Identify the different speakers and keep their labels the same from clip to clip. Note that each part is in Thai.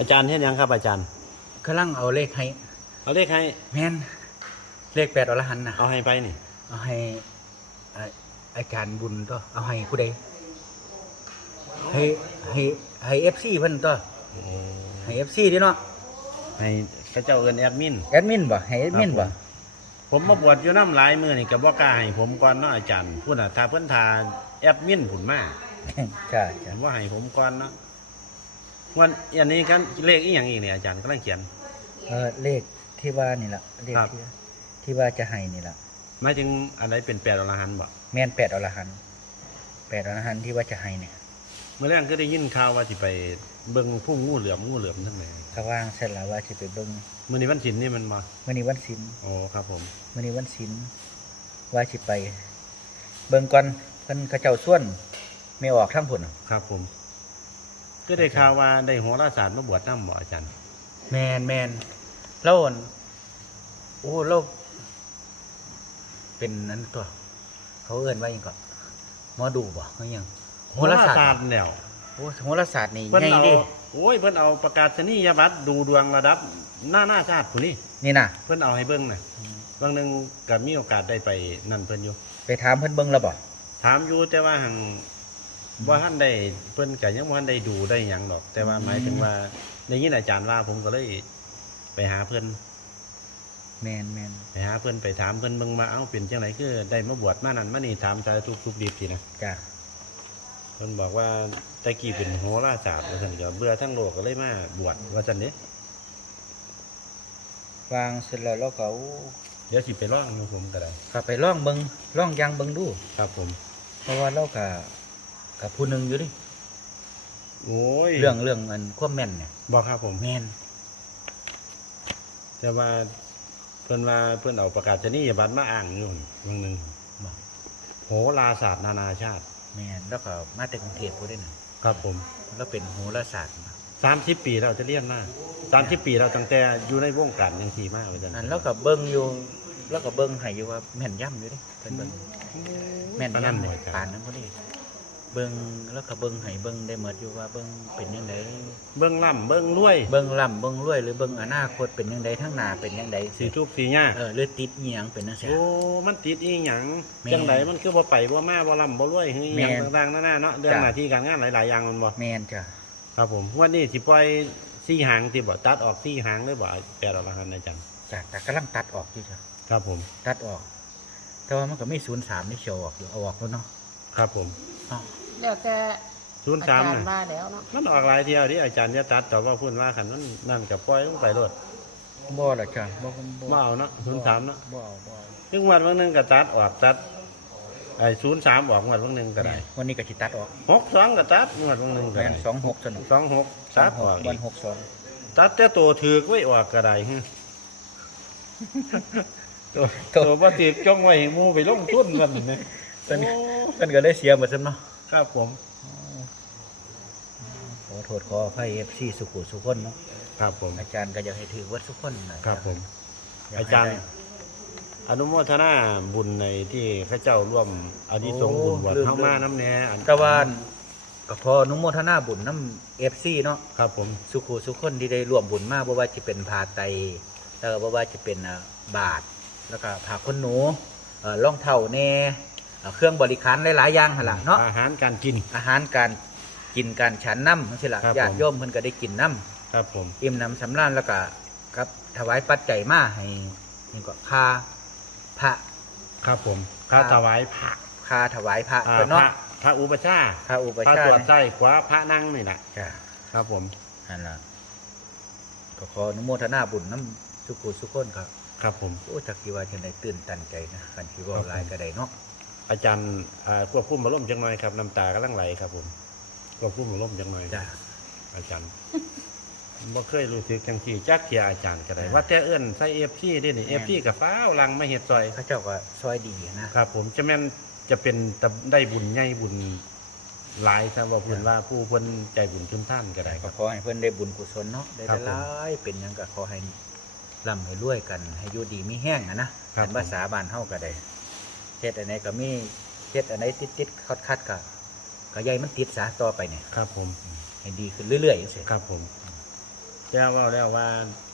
Speaker 1: อาจารย์เฮ็ดหยังครับอาจารย์
Speaker 2: กำลังเอาเลขให้
Speaker 1: เอาเลขให้
Speaker 2: แม่นเลข8อรหันต์นะ
Speaker 1: เอาให้ไปนี่
Speaker 2: เอาให้อาจารย์บุญตัวเอาให้ผู้ใดให้ให้FC เพิ่นตัวให้ FC ดิเนาะ
Speaker 1: ให้พระเจ้าเอิ้นแอดมิน
Speaker 2: บ่ให้แอดมินบ่
Speaker 1: ผมมาบวชอยู่น้ำหลายมื้อนี่ก็บ่กล้าให้ผมก่อนเนาะอาจารย์พุ่นน่ะถ้าเพิ่นทาแอดมินพุ่นมา
Speaker 2: ใช่
Speaker 1: ผมว่าให้ผมก่อนเนาะวันอันนี้กันเลขอีหยังอีกเนี่ยอาจารย์กำลังเขียน
Speaker 2: เลขที่ว่านี่ล่ะเลขที่ว่าจะให้นี่ล่ะ
Speaker 1: หมายถึงอะไรเป็น8อรหันต์บ่
Speaker 2: แม่น8อรหันต์8อรหันต์ที่ว่าจะให้เนี่ย
Speaker 1: เมื่อแรกก็ได้ยินข่าวว่าสิไปเบิ่งพุ่งงูเหลือมทั้งไหน
Speaker 2: ก็ว่างเสร็จแล้วว่าสิไปเบิ่ง
Speaker 1: มื้อนี้วันศีลนี่มันมา
Speaker 2: มื้อนี้วันศีล
Speaker 1: โอ้ครับผม
Speaker 2: มื้อนี้วันศีลว่าสิไปเบิ่งก่อนเพิ่นเขาเจ้าส่วนไม่ออกทั้งพุ่น
Speaker 1: ครับผมก็ได้ข่าวว่าได้โหราศาสตร์มาบวชนำบ่อาจารย์
Speaker 2: แม่นแล้วโอ้เราเป็นนั้นตัวเขาเอิ้นว่าหยังก็หมอดูบ่คือหยัง
Speaker 1: โหราศาสตร์แล้ว
Speaker 2: โอ้โหราศาสตร์นี่ใหญ่ดิ
Speaker 1: โอ้ยเพิ่นเอาประกาศนียบัตรดูดวงระดับหน้าชาติผู้นี้
Speaker 2: นี่น่ะ
Speaker 1: เพิ่นเอาให้เบิ่งน่ะบางนึงก็มีโอกาสได้ไปนั่นเพิ่นอยู่
Speaker 2: ไปถามเพิ่นเบิ่งแล้วบ่
Speaker 1: ถามอยู่แต่ว่าหังบ่ทันได้เพิ่นก็ยังบ่ทันได้ดูได้หยังดอกแต่ว่าหมายถึงว่าได้ยินอาจารย์ว่าผมก็เลยไปหาเพิ่น
Speaker 2: แม่น
Speaker 1: ไปหาเพิ่นไปถามเพิ่นเบิ่งมาเอ้าเป็นจังไดคือได้มาบวชมานั่นมานี่ถามสารทุกข์ดิบสินะ
Speaker 2: จ้ะ
Speaker 1: เพิ่นบอกว่าตะกี้เป็นโหราศาสตร์ว่าซั่นก็เบื่อทั้งโลกก็เลยมาบวชว่าซั่นเด้
Speaker 2: วางเสร็จแล้วเราก็
Speaker 1: เดี๋ยวสิไปลองอยู่ผมก็ได้
Speaker 2: ครับไปลองเบิ่งลองยางเบิ่งดู
Speaker 1: ครับผม
Speaker 2: เพราะว่าเราก็ผู้นึงอยู่ดิ
Speaker 1: โอ้ย
Speaker 2: เรื่องอันความแม่นเนี่ย
Speaker 1: บ่ครับผม
Speaker 2: แม่น
Speaker 1: แต่ว่าเพิ่นว่าเพิ่นเอาประกาศนียบัตรมาอ้างอยู่บางนึงโหราศาสตร์นานาชาติ
Speaker 2: แม่นแล้วก็มาจากกรุงเทพฯพุ่นเด้
Speaker 1: ครับผม
Speaker 2: แล้วเป็นโหราศาสตร์
Speaker 1: 30 ปีเราจะเรียนมา30 ปีเราตั้งแต่อยู่ในวงการจังซี่มาว่าซั่น
Speaker 2: แล้วก็เบิ่งอยู่แล้วก็เบิ่งให้อยู่ว่าแม่นย่ำอยู่ดิเพิ่นเบิ่งแม่นย่ำปานนั้นบ่ได้เบิ่งแล้วก็เบิ่งให้เบิ่งได้หมดอยู่ว่าเบิ่งเป็นจังได๋
Speaker 1: เบิ่งล่ำเบิ่งรวย
Speaker 2: เบิ่งล่ำเบิ่งรวยหรือเบิ่งอนาคตเป็นจังได๋ทั้งหน้าเป็นจังได๋
Speaker 1: สิทุกข์สิยาก
Speaker 2: หรือติดอีหยังเป็นจังซี่
Speaker 1: โอ้มันติดอีหยังจังได๋มันคือบ่ไปบ่มาบ่ล่ำบ่รวยคืออีหยังต่างๆนานาเนาะเรื่องหน้าที่การงานหลายๆอย่างมันบ่
Speaker 2: แม่นจ้ะ
Speaker 1: ครับผมวันนี้สิปล่อย4หางที่บ่ตัดออก4หางเลยบ่8อรหันต์อาจารย์
Speaker 2: จ้ะแต่กำลังตัดออกอยู่จ้ะ
Speaker 1: ครับผม
Speaker 2: ตัดออกแต่ว่ามันก็มี03นี่เชียวออกอยู่เอาออกแล้วเนาะ
Speaker 1: ครับผม
Speaker 3: แล้วแต่
Speaker 1: 03น่ะ
Speaker 3: มาแล้วเนาะ
Speaker 1: มันออกหลายเที่ยวที่อาจารย์จะตัดแต่ว่าพูดว่าคันมันนั่นก็ปล่อยลงไปโลด
Speaker 2: บ่ล่ะจ้ะ
Speaker 1: บ่เอาเนาะ03เนาะ
Speaker 2: บ่เอา
Speaker 1: ถึงวันนึงก็ตัดออกตัดไอ้03ออกวันนึงก็ได้
Speaker 2: วันนี้ก็สิตัดออก
Speaker 1: 62ก็ตัดวันนึงก็ได้
Speaker 2: 26ซั่น
Speaker 1: 26ตัดออก
Speaker 2: วัน62
Speaker 1: ตัดแต่ตัวถือไว้ออกก็ได้ตัวบ่ถือจ้องไว้หมู่ไปลงทุนกันนี่
Speaker 2: เพิ่นก็ได้เสียหมดซั่นเนาะ
Speaker 1: ครับผม
Speaker 2: ขอโทษขออภัย FC สุขุสุขคนเนาะ
Speaker 1: ครับผม
Speaker 2: อาจารย์ก็อยากให้ถือวัดสุขคน
Speaker 1: นะครับผมอาจารย์อนุโมทนาบุญในที่ข้าเจ้าร่วมอานิสงส์บุญบวชเข้ามาน้ำแน่
Speaker 2: ตะวันก็ขออนุโมทนาบุญน้ำ FC เนาะ
Speaker 1: ครับผม
Speaker 2: สุขุสุขคนที่ได้ร่วมบุญมาบ่ว่าจะเป็นผ้าไตรแล้วก็บ่ว่าจะเป็นบาตรแล้วก็ผ้าขนหนูรองเท้าแน่เครื่องบริการหลายๆอย่างหั่นล่ะเนาะ
Speaker 1: อาหารการกิน
Speaker 2: การฉันน้ำจังซี่ล่ะญาติโยมเพิ่นก็ได้กินน้
Speaker 1: ำครับผม
Speaker 2: อิ่มน้ำสำราญแล้วก็กับถวายปัจจัยมาให้นี่ก็ค่าพระ
Speaker 1: ครับผมค่าถวายพระ
Speaker 2: ค่าถวายพระเนาะ
Speaker 1: พระอุปชาพระตรวจใส่ขวาพระนั่งนี่แหละครับผม
Speaker 2: นั่นล่ะก็ขออนุโมทนาบุญน้ำสุขุสุขคนครับ
Speaker 1: ครับผม
Speaker 2: โอ้จักกี่ว่าจังได๋ตื่นตันใจนะคันสิเว้าหลายก็ได้เนาะ
Speaker 1: อาจารย์ควบคุมอารมณ์จังหน่อยครับน้ำตากำลังไหลครับผมควบคุมอารมณ์จังหน่อย
Speaker 2: จ้ะ
Speaker 1: อาจารย์บ่เคยรู้สึกจังซี่จักเที่ยอาจารย์ก็ได้ว่าแต่เอิ้นใส่ FP เด้นี่ FP ก็ฟ้าวลังมาเฮ็ดซอย
Speaker 2: เขาเจ้าก็ซอยดีนะครับ
Speaker 1: ผมจะแม่นจะเป็นได้บุญใหญ่บุญหลายซะว่าเพิ่นว่าผู้เพิ่นใจบุญชุนท่านก็ได้
Speaker 2: ก็ขอให้เพิ่นได้บุญกุศลเนาะได้หลายเป็นหยังก็ขอให้ร่ำให้รวยกันให้อยู่ดีมีแห้งนะเป็นภาษาบ้านเฮาก็ได้เฮ็ดอันไหนก็มีเฮ็ดอันไหนติดๆคัดก็ใหญ่มันติดซะต่อไปเนี่ย
Speaker 1: ครับผม
Speaker 2: ให้ดีขึ้นเรื่อยๆจังซี่
Speaker 1: ครับผมแต่ว่าแล้วว่า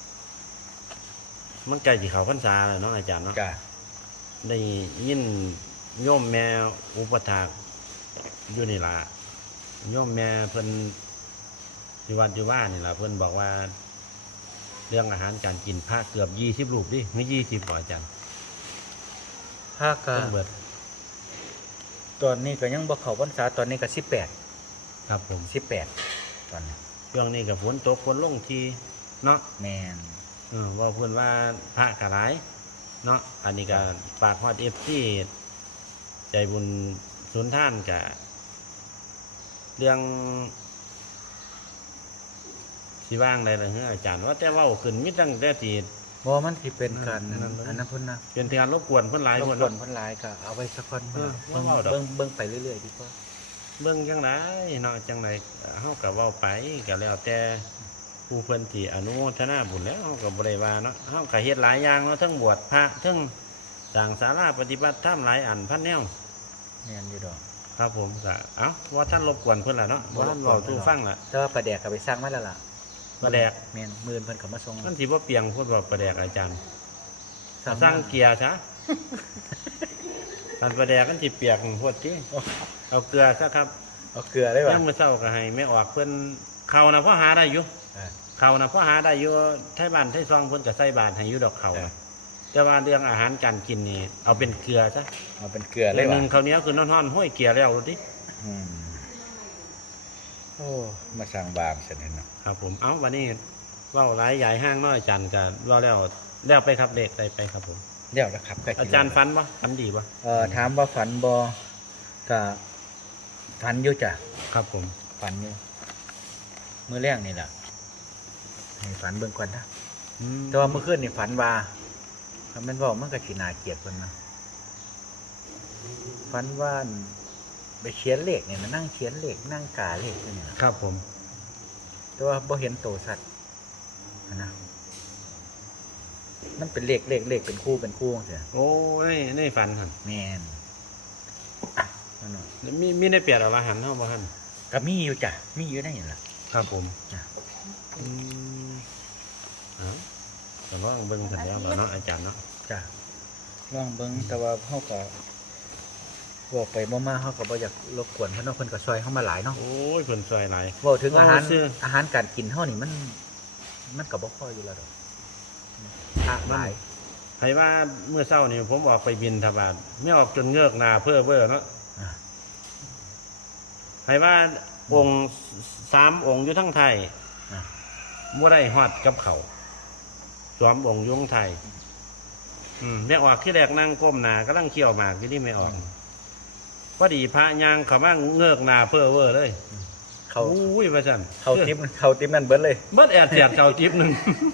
Speaker 1: มันใกล้สิเข้าพรรษาแล้วเนาะอาจารย์เนาะ
Speaker 2: จ้ะ
Speaker 1: ได้ยินโยมแม่อุปถากอยู่นี่ล่ะโยมแม่เพิ่นอยู่วัดอยู่บ้านนี่ล่ะเพิ่นบอกว่า เรื่องอาหารการกินพระเกือบ20รูปดิไม่20บ่อาจารย์
Speaker 2: ภาคก็
Speaker 1: เพิ่นเบิด
Speaker 2: ตอนนี้ก็ยังบ่เข้าพรรษาตอนนี้ก็18
Speaker 1: ครับผม
Speaker 2: ตอนนี้
Speaker 1: ช่วงนี้ก็ฝนตกฝนลงทีเนาะ
Speaker 2: แม่น
Speaker 1: ว่าเพิ่นว่าพระกะหลายเนาะอันนี้ก็ปากฮอด FC ใจบุญสุนท่านกะเรื่องสิว่างใดล่ะเฮ้ออาจารย์ว่าแต่เว้าขึ้นมิตั้งแต่ที่
Speaker 2: บ่มันสิเป็นการ
Speaker 1: นั่นเลย
Speaker 2: อันนั้นเพิ่นนะ
Speaker 1: เป็นการรบกวนเพิ่นหลาย
Speaker 2: รบ
Speaker 1: คน
Speaker 2: กวน
Speaker 1: เนาะ
Speaker 2: เพิ่นหลายก็เอาไว้สักคน
Speaker 1: เออ
Speaker 2: เบิ่ง
Speaker 1: ว่าเว้าดอก
Speaker 2: เบิ่งไปเรื่อยๆดีกว่า
Speaker 1: เบิ่งจังไดเนาะจังไดเฮาก็เว้าไปก็แล้วแต่ผู้เพิ่นสิอนุโมทนาบุญแล้วเฮาก็บ่ได้ว่าเนาะเฮาก็เฮ็ดหลายอย่างเนาะทั้งบวชพระทั้งสร้างศาลาปฏิบัติธรรมหลายอันพันแนว
Speaker 2: แม่นอยู่ดอก
Speaker 1: ครับผมก็เอ้าว่าท่านรบกวนเพิ่นล่ะเนาะว่าท่านเว้าสู่ฟังล่ะ
Speaker 2: แต่ว่าประแดกก็ไปสร้างมาแล้วล่ะ
Speaker 1: ประแดก
Speaker 2: แม่นมื้อเพิ่นก็มาส่ง
Speaker 1: มันสิบ่เปียงพูดว่าประแดกอาจารย์สร้างเกียร์ซะการประแดกมันสิเปียกโพดติเอาเกลือซะครับ
Speaker 2: เอาเกลือได้ป่ะ
Speaker 1: ยามมื้อเช้าก็ให้แม่ออกเพิ่นเข้าน่ะพอหาได้อยู่ เขานะพ่อหาได้อยู่ไทบ้านไทซองเพิ่นก็ใส่บาตรให้อยู่ดอกเขาน่ะแต่ว่าเรื่องอาหารการกินนี่เอาเป็นเกลือซะ
Speaker 2: เอาเป็นเกลือเล
Speaker 1: เรื่
Speaker 2: ย
Speaker 1: องห
Speaker 2: ว่ะ
Speaker 1: นึงข้าวเหนียวคือน้อนๆห้อยเกลือแล้วดูดิ
Speaker 2: อืมโอ้มาสร้างบางเสร็จแล้วเนาะ
Speaker 1: ครับผมเอ้าวันนี้เว้าหลายใหญ่ห้างน้อยจันก็เว้าแล้วไปครับเด็กไปครับผม
Speaker 2: เดี๋ยวนะครับก็
Speaker 1: อาจารย์ฟันบ่ฟันดีบ่
Speaker 2: ถามว่าฝันบ่ก็ฝันอยู่จ้ะ
Speaker 1: ครับผม
Speaker 2: ฝันอยู่มื้อแรกนี่แหละให้ฝันเบิ่งก่อนนะแต่ว่าเมื่อคืนนี่ฝันว่าคันแม่นเว้ามันก็สิน่าเกลียดเพิ่นนะฝันว่าไปเขียนเลขเนี่ยนะนั่งเขียนเลขนั่งกาเลขอยู่นี่ล่ะ
Speaker 1: ครับผม
Speaker 2: แต่ว่าบ่เห็นโตสัตว์นะมันเป็นเลขเป็นคู่จังซี่
Speaker 1: โอ้ยในฝันหั่น
Speaker 2: แม่นนั่นเนาะ
Speaker 1: มีได้เปรียบเอาอาหารเฮาบ่หั่น
Speaker 2: ก็มีอยู่จ้ะมีอยู่ได้เห็นล่ะ
Speaker 1: ครับผม
Speaker 2: จ้ะ
Speaker 1: อืมเอ้าก็ลองเบิ่งเพิ่นแล้วเนาะอาจารย์เนาะ
Speaker 2: จ้ะลองเบิ่งแต่ว่าเฮาก็บอกไปบ่มาเฮาก็บ่อยากรบกวนเพิ่นเนาะเพิ่นก็ซอยเฮามาหลายเนาะ
Speaker 1: โอ้ยเพิ่นซอยหลาย
Speaker 2: เว้าถึงอาหาร
Speaker 1: ซื้อ
Speaker 2: อาหารการกินเฮานี่มันก็บ่พออยู่แล้วดอกหลาย
Speaker 1: ใครว่าเมื่อเช้านี่ผมออกไปบินทบาทไม่ออกจนเงือกหนาเพ้อเว้อเนาะ
Speaker 2: อ่ะ
Speaker 1: ใครว่าองค์3องค์อยู่ทั้งไทย
Speaker 2: อ่ะ
Speaker 1: บ่ได้ฮอดกับเขาสวมองค์อยู่ทั้งไทยไม่ออกที่แรกนั่งก้มหน้ากำลังเคี่ยวหมากอยู่นี่ไม่ออกพอดีพระย่างเขามาเงือกหนาเพ้อเว้อเลย
Speaker 2: เขา
Speaker 1: อุ้ยว่าซั่น
Speaker 2: เขาติ๊บนั่นเบิดเลย
Speaker 1: เบิดแอดแสดเขาจิ๊บหนึง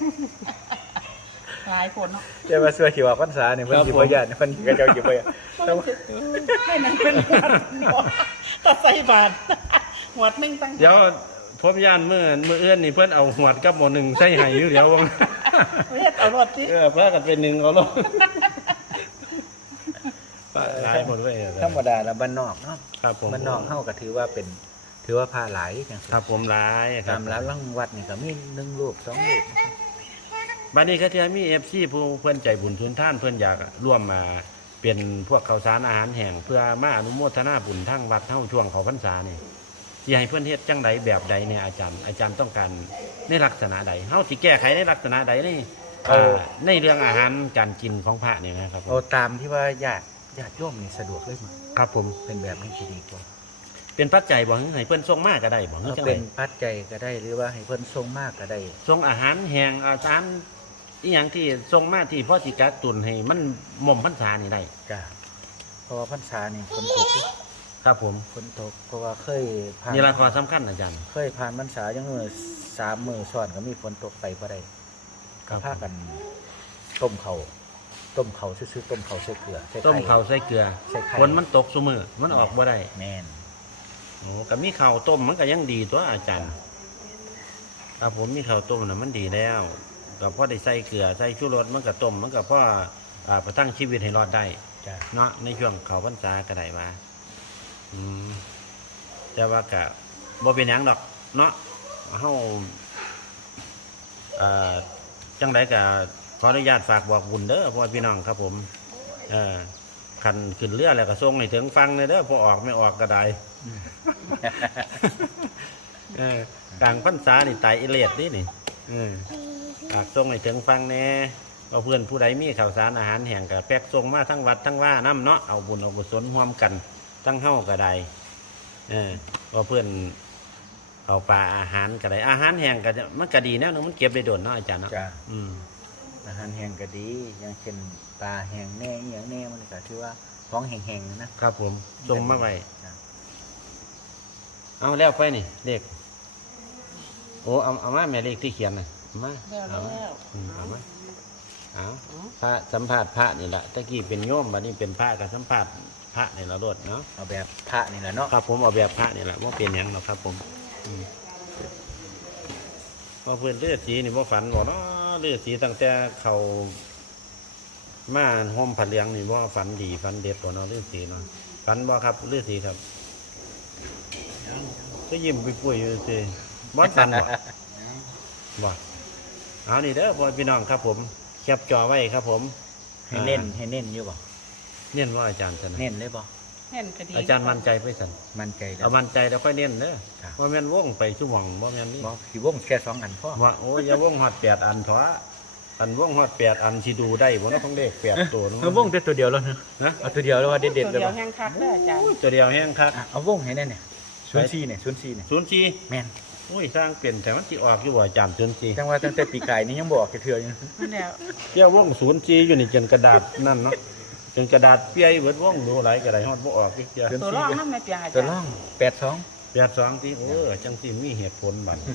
Speaker 3: หลายคนเนาะ
Speaker 2: แต่ว่าเสื้อขีว่าพรรษาเนี่ยเพิ่น
Speaker 1: ครับ
Speaker 2: สิ
Speaker 1: ผม
Speaker 2: บ่ญาติเพิ่นก็เจ้าสิบ่ญาติแต่ว่า
Speaker 3: ให้นั่นเป็นหวัดเนาะตัดใส่บาทหวดหนึ่งตั้ง
Speaker 1: เดี๋ยวผมย่านมื้อเอื้อนนี่เพิ่นเอาหวดกับหม้อหนึ่งใส่ให้อยู่เดี๋ยวว่า
Speaker 3: เรียกเอารถที่
Speaker 1: เพื่อกันเป็นหนึ่งเอาลงหลายหมดเลย
Speaker 2: ธรรมดาแล้วบ้านนอกเนาะ
Speaker 1: ครับผม
Speaker 2: บ้านนอกเฮาก็ถือว่าพาหลายจังซี่
Speaker 1: ครับผมหลายครั
Speaker 2: ตา
Speaker 1: บ
Speaker 2: มร้านวังวัดนี่ก็มี1รูป2รูป
Speaker 1: บัดนี้ก็จะมี FC ผู้เพื่อนใจบุญทุนท่านเพื่อนอยากร่วมมาเป็นพวกข้าวสารอาหารแห้งเพื่อมาอนุโมทนาบุญทั้งวัดเฮาช่วงเขาพรรษานี่สิให้เพื่อนเฮ็ดจังใดแบบใดเนี่ยอาจารย์ต้องการในลักษณะใดเฮาสิแก้ไขในลักษณะใดนี่ในเรื่องอาหารการกินของพระเนี่ยนะครับผม
Speaker 2: เอาตามที่ว่าญาติโยมนี่สะดวกเลยมั้ย
Speaker 1: ครับผม
Speaker 2: เป็นแบบนี้สิดีกว่า
Speaker 1: เป็นปัจจัยบ่ให้เพื่อนส่งมาก็ได้บ่
Speaker 2: เอา
Speaker 1: จัง
Speaker 2: เป็
Speaker 1: ได
Speaker 2: นปัจจัยก็ได้หรือว่าให้เพิ่นส่งมากก็ได้
Speaker 1: ส่งอาหารแห้งอาหารอีหยังที่ส่งมาที่พ่อสิกักตุนให้มันหม่อมพรรษานี่ได้
Speaker 2: จ้ะเพราะว่าพรรษานี่ฝนตก
Speaker 1: ครับผม
Speaker 2: ฝนตกเพราะว่าเคยผ่าน
Speaker 1: นี่ละข้อสำคัญอาจารย์
Speaker 2: เคยผ่านพรรษายังมือ3มื้อซ้อนก็มีฝนตกไปบ่ได้
Speaker 1: ครับ
Speaker 2: พากันต้มเขาซื่อๆต้มเขาใส่เกลือใส่ไข่
Speaker 1: ต้มข้าวใส่เกลือ
Speaker 2: ใส่ไข่
Speaker 1: ฝนมันตกซุมื้อมันออกบ่ได้
Speaker 2: แม่น
Speaker 1: โอ้ก็มีข้าวต้มมันก็ยังดีตัวอาจารย์ครับผมมีข้าวต้มน่ะมันดีแล้วก็พอได้ใส่เกลือใส่ชูรสมันก็ต้มมันก็พอประทังชีวิตให้รอดได้
Speaker 2: จ้ะ
Speaker 1: เนาะในช่วงเขาพรรษาก็ได้มาแต่ว่าก็บ่เป็นหยังดอกเนาะเฮาจังไรก็ขออนุญาตฝากบอกบุญเด้อพ่อพี่น้องครับผมคันขึ้นเรือแล้วก็ส่งให้ถึงฟังเลยเด้อพอออกไม่ออกก็ได้ กลางพรรษานี่ตายอิเลดนี่ฝากส่งให้ถึงฟังแน่เอาเพื่อนผู้ใดมีข่าวสารอาหารแห่งกับแป๊กส่งมาทั้งวัดทั้งว่าน้ำเนาะเอาบุญเอากุศลร่วมกันทั้งเฮ้าก็ได้ว่าเพื่อนเอาปลาอาหารก็ได้อาหารแห้งก็มันก็ดีแน่นอนมันเก็บได้โดนเนาะอาจารย์เนาะ
Speaker 2: จ้ะอาหารแห้งก็ดีอย่างเช่นปลาแห้งแน่อหย่างแน่มันก็ถือว่าของแห้งๆนะครับ
Speaker 1: ผมส่งมาไว้
Speaker 2: จ้ะ
Speaker 1: เอาแล้วไปนี่เลขโอ้เอามาแม่เลขที่เขียนน่ะเอามา
Speaker 3: แล้ว
Speaker 1: เอามา
Speaker 3: แล้ว
Speaker 1: เอามาเอาพระสัมภาษณ์พระนี่แหละตะกี้เป็นโยมบัดนี้เป็นพระกับสัมภาษณ์พระนี่ละรดเนาะ
Speaker 2: เอาแบบพระนี่แหละเนาะ
Speaker 1: ครับผมเอาแบบพระนี่แหละว่าเป็นหยังหรอกครับผมพอเพื่อนเลือดสีนี่ว่าฝันบอกเนาะเลือดสีตั้งแต่เขามาห่มผัดเลี้ยงนี่ว่าฝันดีฝันเด็ดกว่าเนาะเลือดสีเนาะฝันบ่ครับเลือดสีครับก็ยิ้มปุยๆอยู่สิบอสฝันบ่บ่เอานี่เด้อพ่อพี่น้องครับผมแคปจอไว้ครับผม
Speaker 2: ให้เน้นอยู่บ่
Speaker 1: เน้นว่าอาจารย์จะนะ
Speaker 2: เน้นเลยบ่
Speaker 3: เห็นก็ดี
Speaker 1: อาจารย์มั่นใจไปสัน
Speaker 2: มั่นใจแล้ว
Speaker 1: เอามั่นใจแล้วค่อยเน้นเด้อ
Speaker 2: ครับ
Speaker 1: ว่าแม่นวงไปชั่วโมงว่าแม่นนี่
Speaker 2: บ่สิวงแค่2อันพอ
Speaker 1: ว่าโอ้ยอย่าวงฮอด8 อันเถอะอันวงฮอด8 อันสิดูได้บ่เนาะของเลข8ตัวเนาะ
Speaker 2: เอาวงแต่ตัวเดียวแล้วนะ
Speaker 1: นะ
Speaker 2: เอาตัวเดียวแล้วว่าเด็ด
Speaker 3: ตัว
Speaker 2: ๆเลย
Speaker 3: เดียว
Speaker 2: บ่
Speaker 3: แห้งคักเด้ออาจารย์
Speaker 1: โอ้ยตัวเดียวแห้งคัก
Speaker 2: อ่ะเอาวงให้แน่เนี่ย04เนี่ย04เนี่ย
Speaker 1: 04
Speaker 2: แม่น
Speaker 1: โอ้ยสร้างเปลี่ยนแต่มันสิออกอยู่บ่อาจารย์04
Speaker 2: จังว่าตั้งแต่ปีกายนี่ยังบ่ออกเทื่ออยู่
Speaker 3: นั่นแล้ว
Speaker 1: เจ้าวง04อยู่นี่จนกระดาษนั่นเนาะจนกระดาษเปียเบิดวงดูหลายก็ได้ฮอดบ่ออกอีกเจ้า
Speaker 3: ตัวร่องน้ำไม่เปียกอา
Speaker 2: ตัว
Speaker 3: จาร
Speaker 2: ร่อ
Speaker 3: ย์
Speaker 2: ง82
Speaker 1: 82ที่โอ้จังสิมีเหตุผลบัด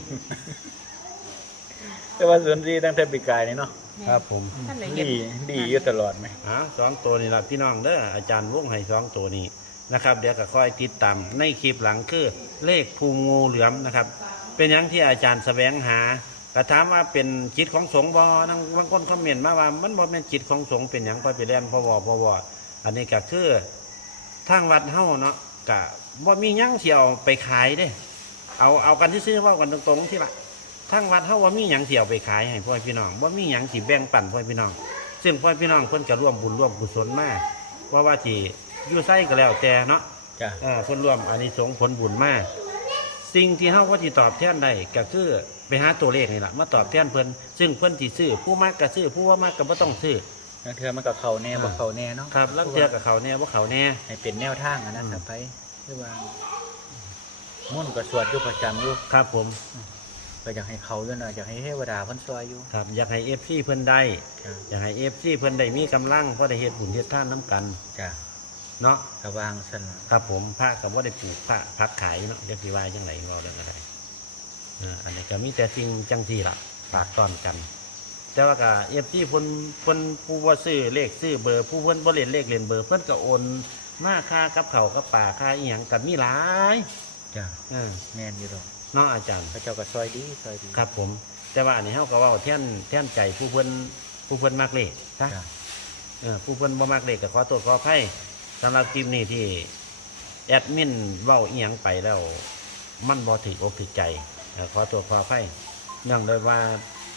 Speaker 2: แต่ว่า04ตั้งแต่ปีกายนี่เนาะ
Speaker 1: ครับผม
Speaker 3: ท่านได้เห็น
Speaker 2: ดีอยู่ตลอดไหม
Speaker 1: สองตัวนี่ล่ะพี่น้องเด้ออาจารย์วงให้2ตัวนี้นะครับเดี๋ยวก็ค่อยติดตามในคลิปหลังคือเลขภูงูเหลือมนะครับเป็นหยังที่อาจารย์แสวงหากระถามว่าเป็นจิตของสงฆ์บ่นั่งบางคนคอมเมนต์มาว่ามันบ่เป็นจิตของสงฆ์เป็นหยังค่อยไปเรียนพออันนี้ก็คือทางวัดเฮาเนาะก็บ่มีหยังสิเอาไปขายเด้เอากันซื่อๆเว้ากันตรงๆที่ละทางวัดเฮาบ่มีหยังสิเอาไปขายให้พ่อพี่น้องบ่มีหยังสิแบ่งปันพ่อพี่น้องซึ่งพ่อพี่น้องเพิ่นก็ร่วมบุญร่วมกุศลมาว่าสิอยู่ไสก็แล้วแต่เนาะ
Speaker 2: จ้ะ
Speaker 1: เพิ่นร่วมอานิสงส์ผลบุญมาสิ่งที่เฮาว่าสิตอบแทนได้ก็คือไปหาตัวเลขนี่ล่ะมาตอบแทนเพิ่นซึ่งเพิ่นสิซื้อผู้มักก็ซื้อผู้ว่ามักก็บ่ต้องซื้อ
Speaker 2: บางเทื่อมันก็เข้าแน่บ่เข้าแน่เนาะ
Speaker 1: ครับลังเทื่อกับเขาแน่บ่เขาแน่
Speaker 2: ให้เป็นแนวทางอันนั้นน่ะไปคือว่ามุ่นต์ก็สวดอยู่ประจำอยู่
Speaker 1: ครับผม
Speaker 2: ก็อยากให้เขาอยู่น่ะอยากให้เทวดาเพิ่นช่วยอยู่
Speaker 1: ครับอยากให้ FC เพิ่นได้
Speaker 2: จ้ะ
Speaker 1: อยากให้ FC เพิ่นได้มีกำลังเพราะได้เฮ็ดบุญเฮ็ดทานนํกัน
Speaker 2: จ้ะ
Speaker 1: เนาะ
Speaker 2: ก็วางซั่นล่ะ
Speaker 1: ครับผมพระก็บ่ได้ปลูกพระพักขายเนาะจักสิว่าจังได๋เว้าได้ก็ได้อันนี้ก็มีแต่สิ่งจังซี่ล่ะฝากต้อนกัน แต่ว่าก็FC เพิ่นผู้บ่ซื้อเลขซื้อเบอร์ผู้เพิ่นบ่เล่นเลขเล่นเบอร์เพิ่นก็โอนมาค่ากับข้าวกับปลาค่าอีหยังก็มีหลาย
Speaker 2: จ้ะ
Speaker 1: เออ
Speaker 2: แม่นอยู่ดอก
Speaker 1: เนาะอาจารย์
Speaker 2: พระเจ้าก็ช่วยดีช่วยดี
Speaker 1: ครับผม แต่ว่าอันนี้เฮาก็เว้าแท่นใจผู้เพิ่นมักเลขซะ
Speaker 2: จ้ะ
Speaker 1: ผู้เพิ่นบ่มักเลขก็ขอโทษขออภัยสำหรับคลิปนี้ที่แอดมินเว้าอีหยังไปแล้ว มันบ่ถูกอกถูกใจขอโทษขออภัยเนื่องด้วยว่า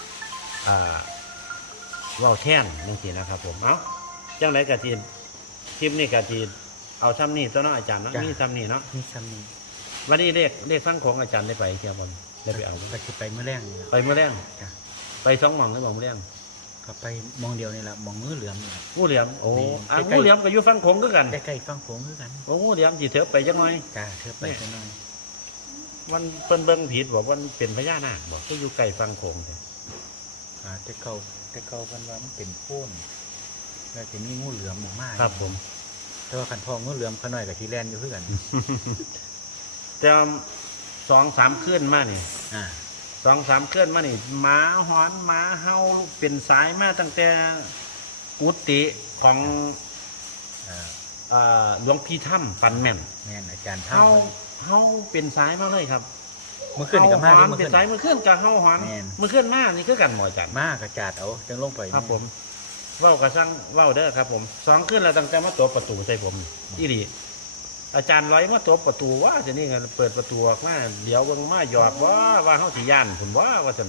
Speaker 1: เว้าแท่นจังซี่นะครับผมเอ้าจังไดก็สิคลิปนี้ก็สิเอาซ้ำนี้ตัวเนาะอาจารย์เนาะมีซ้ำนี้เนาะ
Speaker 2: มีซ้ำนี้
Speaker 1: วันนี้เลขฟังของอาจารย์ได้ไปเที่ยวบ่ได้ไปเอาบ่
Speaker 2: ก็สิไปมื้อแรงนี่ล่ะ
Speaker 1: ไปมื้อแรง
Speaker 2: จ้ะ
Speaker 1: ไป2หม่องหรือบ่มื้อแรง
Speaker 2: ก็ไปมองเดียวนี่ล่ะมองมือเหลือมนี่ล่ะ
Speaker 1: งูเหลี่ยมโอ้
Speaker 2: ใกล้ๆ
Speaker 1: งูเหลี่ยมก็อยู่ฟังโขงคือกัน
Speaker 2: ใกล้ๆฟังโขงคือกัน
Speaker 1: โอ้งูเหลี่ยมสิเถอะไปจังหน่อย
Speaker 2: จ้ะเธอไปจังหน่อย
Speaker 1: มันเพิ่นเบิ่งผิดบอกว่ามันเป็นพญานาคบอกก็อยู่ใกล้ฟังโขงแท้
Speaker 2: แต่เก่าเพิ่นว่ามันเป็นโค่นแล้วสิมีงูเหลือมออกมา
Speaker 1: ครับผม
Speaker 2: แต่ว่าคันพ่องูเหลือมเขาน้อยกับที่แลนอยู่คือกัน
Speaker 1: แต่2-3คืนมานี่
Speaker 2: อ่า
Speaker 1: 2-3คืนมานี่หมาหอนหมาเห่าเป็นสายมาตั้งแต่กุฏิของ หลวงพี่ถ้ำปันแม่น
Speaker 2: แม่นอาจารย์
Speaker 1: เฮา
Speaker 2: ทำ
Speaker 1: เฮาเป็นสายมาเลยครับ
Speaker 2: เมื่อคืนนี่ก็มา
Speaker 1: เฮาหอน
Speaker 2: เมื่อ
Speaker 1: เป็
Speaker 2: คื
Speaker 1: น
Speaker 2: น
Speaker 1: สายเมื่อคืนกับเฮาหอน
Speaker 2: แม่น
Speaker 1: เมื่อคืนมานี่คือกันหมอจัน
Speaker 2: มากระจาดเอาจังลงไป
Speaker 1: ครับผมเว้ากระซังเว้าเด้อครับผม2คืนแล้วตั้งแต่มาตัวประตูใส่ผมอีหลีอาจารย์ร้อยมาตัวประตูว่าจะนี่ไงเปิดประตูออกมาเดี๋ยวเบิ่งมาหยอกว่าเฮาสิย่านผมว่าซั่นดอก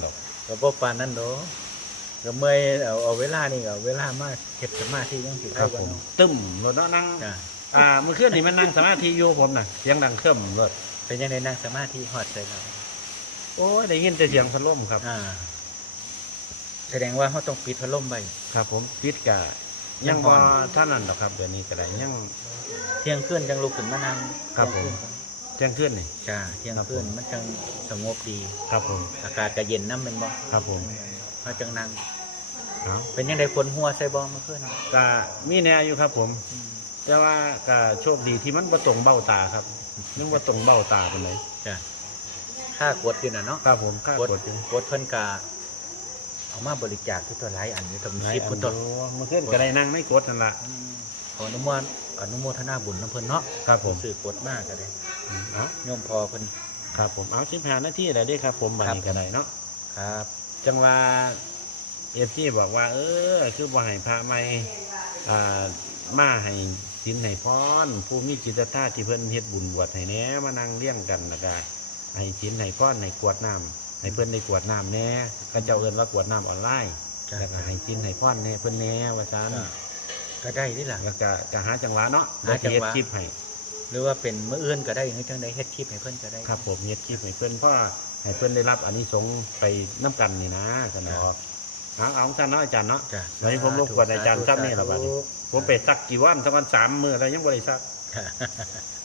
Speaker 2: ก็บ่ปานนั้นดอกก็เมื่อยเอาเวลานี่ก็เอาเวลามาเฮ็ดสมาธิจังสิ
Speaker 1: ค
Speaker 2: ได้
Speaker 1: รับ
Speaker 2: บ่
Speaker 1: ผม
Speaker 2: เนาะ
Speaker 1: ตึ้มรถเนาะนั่ง
Speaker 2: จ้ะ
Speaker 1: เมื่อคืนนี่มันนั่งสมาธิอยู่ผมน่ะเสียงดังเครื่มรถ
Speaker 2: เป็นยังไงนั่งสมาธิฮอดใส่เรา
Speaker 1: โอ้ยได้ยินแต่เสียงพัดลมครับ
Speaker 2: แสดงว่าเขาต้องปิดพัดลมไว้
Speaker 1: ครับผมปิดกะ
Speaker 2: ยั
Speaker 1: ยัง
Speaker 2: ง
Speaker 1: พ
Speaker 2: พ
Speaker 1: อ
Speaker 2: อ
Speaker 1: ท่านนั้นดอกครับเดี๋ยวนี้ก็ได้ยัง
Speaker 2: เที่ยงคืนจังลุกขึ้นมานั่ง
Speaker 1: ครับผม แจ้งขึ้นนี่
Speaker 2: จ้าเที่ยงคืนมันจังสงบดี
Speaker 1: ครับผม
Speaker 2: อากาศก็เย็นน้ำเป็นบ่
Speaker 1: ครับผม
Speaker 2: มาจังนั่ง
Speaker 1: เอา
Speaker 2: เป็นยังไงฝนหัวใส่บ่เมื่อคืน
Speaker 1: ก็มีแนวอยู่ครับผม แต่ว่าก็โชคดีที่มันบ่ตรงเบ้าตาครับนึกว่าตรงเบ้าตาเป็นไร
Speaker 2: จ้าค่ากดอยู่น่ะเนาะ
Speaker 1: ครับผมค่าก
Speaker 2: ด
Speaker 1: ดอยู่
Speaker 2: กดเพิ่นกาเอามาบริจาคที่ตัวหลายอันอยู่ทำ
Speaker 1: หลาย
Speaker 2: ชิป
Speaker 1: อัน
Speaker 2: พุ่น
Speaker 1: อ
Speaker 2: ตัว
Speaker 1: ยู่เมื่อคืนก็ได้นั่งไม่กดนั่นล่ะ
Speaker 2: ขออนุโมทนาบุญน้ำเพิ่นเนาะ
Speaker 1: ครับผม
Speaker 2: สื่อกดมากก็ได้
Speaker 1: เอา
Speaker 2: โยมพอเพิ่น
Speaker 1: ครับผมเอา15นาทีแล้วเด้ครับผมบัดนี้ก็ได้เนาะ
Speaker 2: ครับ
Speaker 1: จังว่าFGบอกว่า คือบ่ให้พระใหม่มาให้ศีลให้พรผู้มีจิตศรัทธาที่เพิ่นเฮ็ดบุญบวชให้แหน่มานั่งเลี้ยงกันแล้วก็ให้ศีลให้พรให้กรวดน้ำให้เพิ่นได้กรวดน้ำแหน่เขาเจ้าเอิ้นว่ากรวดน้ำออนไลน์
Speaker 2: จ้า
Speaker 1: แล้วก็ให้ศีลให้พรแหน่เพิ่นแหน่ว่าซั่น
Speaker 2: ก็ได้นี่ล่ะ
Speaker 1: แล้วก็หาจังหวะเนาะ
Speaker 2: หาจังหวะ
Speaker 1: เฮ็ดคลิปให้
Speaker 2: หรือว่าเป็นมื้ออื่นก็ได้หรือจังไดเฮ็ดคลิปให้เพิ่นก็ได้
Speaker 1: ครับผมเฮ็ดคลิปให้เพิ่นเพราะให้เพิ่นได้รับอานิสงส์ไปนํกันนี่นะซั่นเนาะเอาซั่นเนาะอาจารย์เนาะ
Speaker 2: จ้ะ
Speaker 1: วันนี้ผมรบกวนอาจารย์ซ้ำนี่ล่ะบัดนี้ ผมไปซักกี่วันสักวัน3 มื้อแล้วยังบ่ได้ซัก
Speaker 2: จ้ะ